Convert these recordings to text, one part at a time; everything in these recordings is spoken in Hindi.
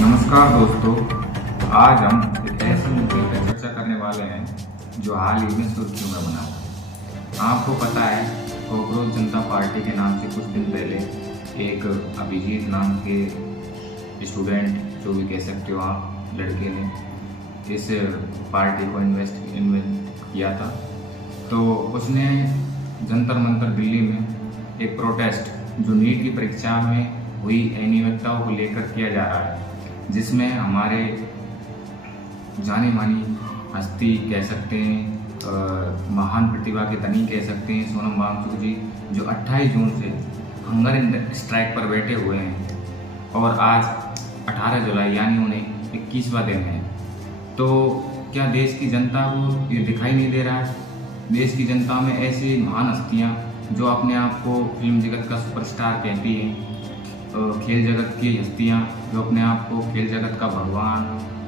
नमस्कार दोस्तों, आज हम एक ऐसे मुद्दे पर चर्चा करने वाले हैं जो हाल ही में सुर्खियों में बना हुआ है। आपको पता है, कॉकरोच जनता पार्टी के नाम से कुछ दिन पहले एक अभिजीत नाम के स्टूडेंट, जो भी कह सकते हो आप, लड़के ने इस पार्टी को इन्वेस्ट किया था। तो उसने जंतर मंतर दिल्ली में एक प्रोटेस्ट जो नीट की परीक्षा में हुई अनियमितताओं को लेकर किया जा रहा है, जिसमें हमारे जाने मानी हस्ती कह सकते हैं, महान प्रतिभा के धनी कह सकते हैं, सोनम वांगचुक जी, जो 28 जून से हंगर स्ट्राइक पर बैठे हुए हैं और आज 18 जुलाई यानी उन्हें 21वां दिन है। तो क्या देश की जनता को ये दिखाई नहीं दे रहा है? देश की जनता में ऐसी महान हस्तियाँ जो अपने आप को फिल्म जगत का सुपरस्टार कहती हैं, खेल जगत की हस्तियाँ जो अपने आप को खेल जगत का भगवान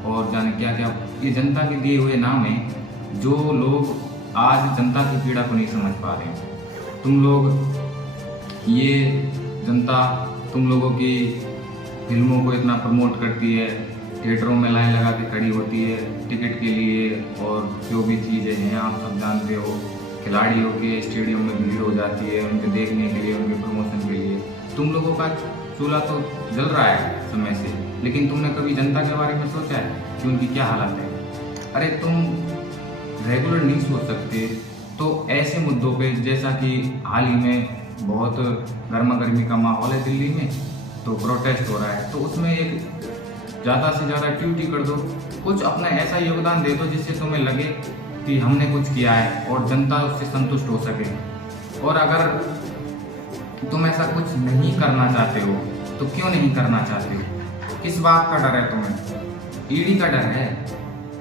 और जाने क्या क्या, ये जनता के दिए हुए नाम हैं, जो लोग आज जनता की पीड़ा को नहीं समझ पा रहे हैं। तुम लोग, ये जनता तुम लोगों की फिल्मों को इतना प्रमोट करती है, थिएटरों में लाइन लगा के खड़ी होती है टिकट के लिए, और जो भी चीज़ें हैं आप सब जानते हो, खिलाड़ियों के स्टेडियम में भीड़ हो जाती है उनके देखने के लिए, उनके प्रमोशन के लिए। तुम लोगों का चूल्हा तो जल रहा है समय से, लेकिन तुमने कभी जनता के बारे में सोचा है कि उनकी क्या हालत है? अरे तुम रेगुलर नहीं सोच सकते तो ऐसे मुद्दों पे, जैसा कि हाल ही में बहुत गर्मा गर्मी का माहौल है दिल्ली में, तो प्रोटेस्ट हो रहा है, तो उसमें एक ज़्यादा से ज़्यादा ड्यूटी कर दो, कुछ अपना ऐसा योगदान दे दो जिससे तुम्हें लगे कि हमने कुछ किया है और जनता उससे संतुष्ट हो सके। और अगर तुम ऐसा कुछ नहीं करना चाहते हो तो क्यों नहीं करना चाहते हो? किस बात का डर है तुम्हें? ईडी का डर है,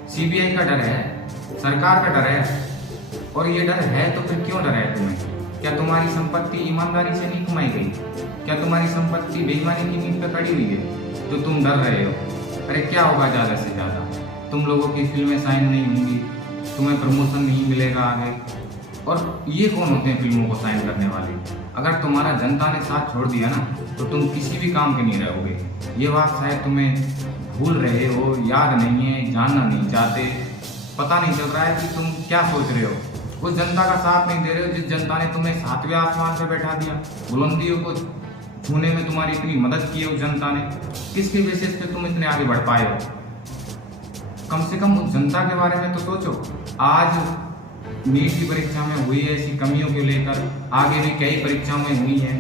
सीबीआई का डर है, सरकार का डर है? और ये डर है तो फिर क्यों डर है तुम्हें? क्या तुम्हारी संपत्ति ईमानदारी से नहीं कमाई गई? क्या तुम्हारी संपत्ति बेईमानी की नींव पे खड़ी हुई है तो तुम डर रहे हो? अरे क्या होगा ज़्यादा से ज़्यादा? तुम लोगों की फिल्में साइन नहीं होंगी, तुम्हें प्रमोशन नहीं मिलेगा आगे। और ये कौन होते हैं फिल्मों को साइन करने वाले? अगर तुम्हारा जनता ने साथ छोड़ दिया ना, तो तुम किसी भी काम के नहीं रहोगे। ये बात शायद तुम्हें भूल रहे हो, याद नहीं है, जानना नहीं चाहते, पता नहीं चल रहा है कि तुम क्या सोच रहे हो। उस जनता का साथ नहीं दे रहे हो जिस जनता ने तुम्हें 7वें आसमान पे बैठा दिया, बुलंदियों को छूने में तुम्हारी इतनी मदद की है उस जनता ने। किसके बेसिस पे तुम इतने आगे बढ़ पाए हो? कम से कम उस जनता के बारे में तो सोचो। आज नीट की परीक्षा में हुई ऐसी कमियों को लेकर आगे भी कई परीक्षाओं में हुई हैं,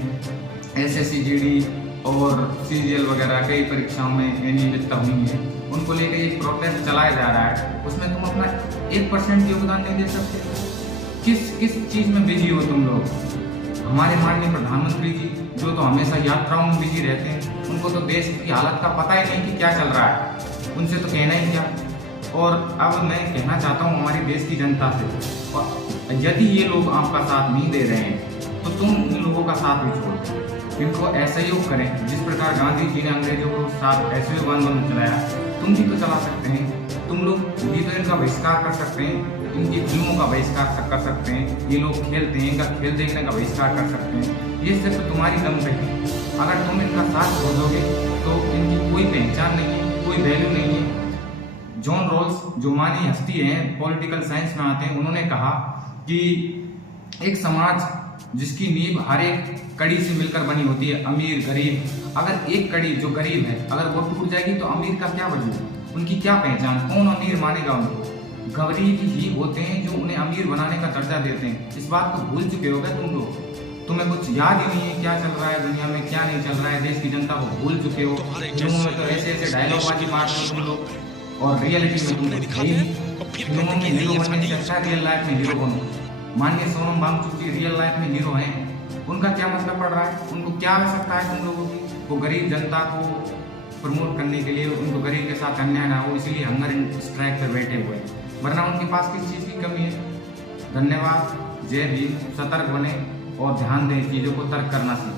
एसएससी जीडी और सीजीएल वगैरह कई परीक्षाओं में अनियमितता हुई है, उनको लेकर एक प्रोटेस्ट चलाया जा रहा है। उसमें तुम अपना 1% योगदान नहीं दे सकते? किस चीज़ में बिजी हो तुम लोग? हमारे माननीय प्रधानमंत्री जी, जो तो हमेशा यात्राओं में बिजी रहते हैं, उनको तो देश की हालत का पता ही नहीं कि क्या चल रहा है, उनसे तो कहना ही क्या। और अब मैं कहना चाहता हूँ हमारे देश की जनता से, और यदि ये लोग आपका साथ नहीं दे रहे हैं तो तुम इन लोगों का साथ भी छोड़ दो, इनको असहयोग करें। जिस प्रकार गांधी जी ने अंग्रेजों को साथ असहयोग आंदोलन चलाया, तुम भी तो चला सकते हैं। तुम लोग भी तो इनका बहिष्कार कर सकते हैं, इनकी फिल्मों का बहिष्कार कर सकते हैं। ये लोग खेलते हैं, इनका खेल देखने का बहिष्कार कर सकते हैं। ये सिर्फ तुम्हारी दम पे है। अगर तुम इनका साथ छोड़ दोगे तो इनकी कोई पहचान नहीं है, कोई वैल्यू नहीं है। जॉन रॉल्स, जो मानी हस्ती हैं, पॉलिटिकल साइंस में आते हैं, उन्होंने कहा कि एक समाज जिसकी नींव हर एक कड़ी से मिलकर बनी होती है, अमीर गरीब, अगर एक कड़ी जो गरीब है अगर वो टूट जाएगी तो अमीर का क्या वजूद, उनकी क्या पहचान, कौन अमीर मानेगा उनको? गरीब ही होते हैं जो उन्हें अमीर बनाने का दर्जा देते हैं। इस बात को भूल चुके हो गए तुम लोग? तुम्हें कुछ याद ही नहीं है क्या चल रहा है दुनिया में, क्या नहीं चल रहा है, देश की जनता को भूल चुके हो। फिल्मों में तो ऐसे ऐसे डायलॉग बाजी मारते हो तुम लोग, और रियलिटी में तुम फिल्मों में हीरो बनने से अच्छा रियल लाइफ में हीरो बनो। माननीय सोनम वांगचुक जी रियल लाइफ में हीरो हैं, उनका क्या मतलब पड़ रहा है? उनको क्या आवश्यकता है तुम लोगों की? वो गरीब जनता को प्रमोट करने के लिए, उनको गरीब के साथ अन्याय ना हो इसलिए हंगर स्ट्राइक पर बैठे हुए हैं, वरना उनके पास किस चीज़ की कमी है? धन्यवाद, जय भीम। सतर्क बने और ध्यान दें, चीज़ों को तर्क करना सीखें।